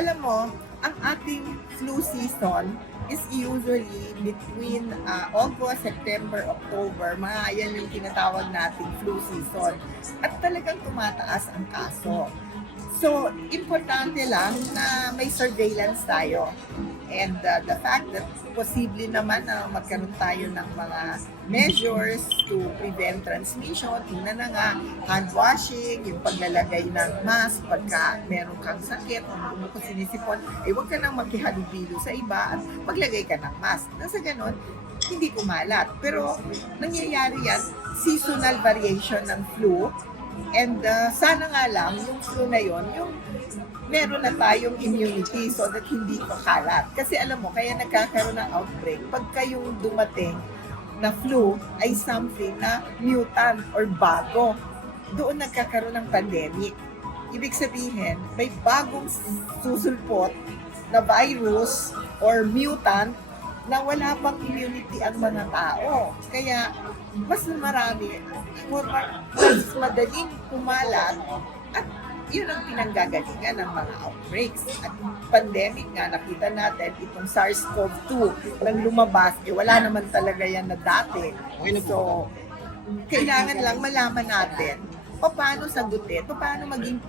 Alam mo, ang ating flu season is usually between August, September, October. Mga yan yung tinatawag nating flu season. At talagang tumataas ang kaso. So, importante lang na may surveillance tayo. And the fact that posible naman na magkaroon tayo ng mga measures to prevent transmission, tingnan na nga, hand washing, yung paglalagay ng mask pagka meron kang sakit, kung mo sinisipon, huwag ka nang magkihalubilo sa iba at maglagay ka ng mask. Nasa ganon, hindi kumalat. Pero nangyayari yan, seasonal variation ng flu. And sana nga lang, yung flu na yon, yung meron na tayong immunity so that hindi kakalat. Kasi alam mo, kaya nagkakaroon ng outbreak pagka yung dumating na flu ay something na mutant or bago. Doon nagkakaroon ng pandemic. Ibig sabihin, may bagong susulpot na virus or mutant na wala pang immunity ang mga tao. Kaya mas marami, mas madaling kumalat at yun ang pinanggagalingan ng mga outbreaks. At pandemic nga, nakita natin itong SARS-CoV-2 nang lumabas, wala naman talaga yan na dati. So, kailangan lang malaman natin paano sagutin, paano maging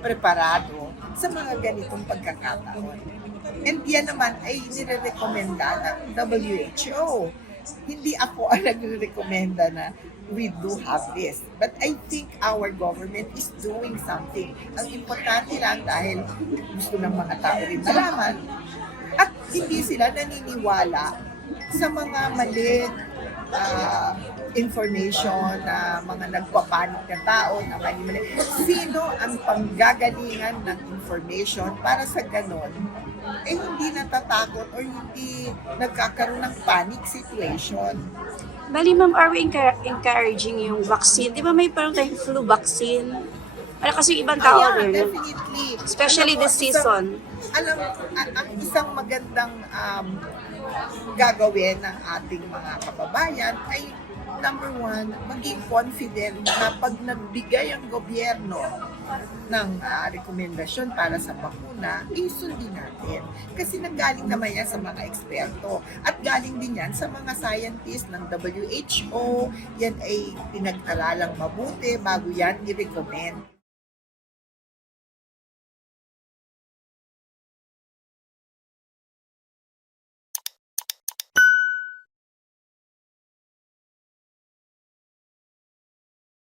preparado sa mga ganitong pagkakataon. And yan naman ay nire-recommenda ng WHO. Hindi ako ang nagre-recommenda na we do have this. But I think our government is doing something. Ang importante lang dahil gusto ng mga tao rin malaman at hindi sila naniniwala sa mga mali information na mga nagpapanik na tao na mali-mali. Sino ang panggagalingan ng information para sa ganon hindi natatakot or hindi nagkakaroon ng panic situation. Bali, ma'am, are we encouraging yung vaccine? Di ba may parang tayong flu vaccine? Para kasi yung ibang tao rin. Definitely. Especially this season. Ang isang magandang gagawin ng ating mga kababayan ay number one, maging confident na pag nagbigay ang gobyerno ng rekomendasyon para sa bakuna, isundin natin. Kasi nanggaling naman yan sa mga eksperto at galing din yan sa mga scientists ng WHO. Yan ay pinag-aralang mabuti bago yan i-recommend.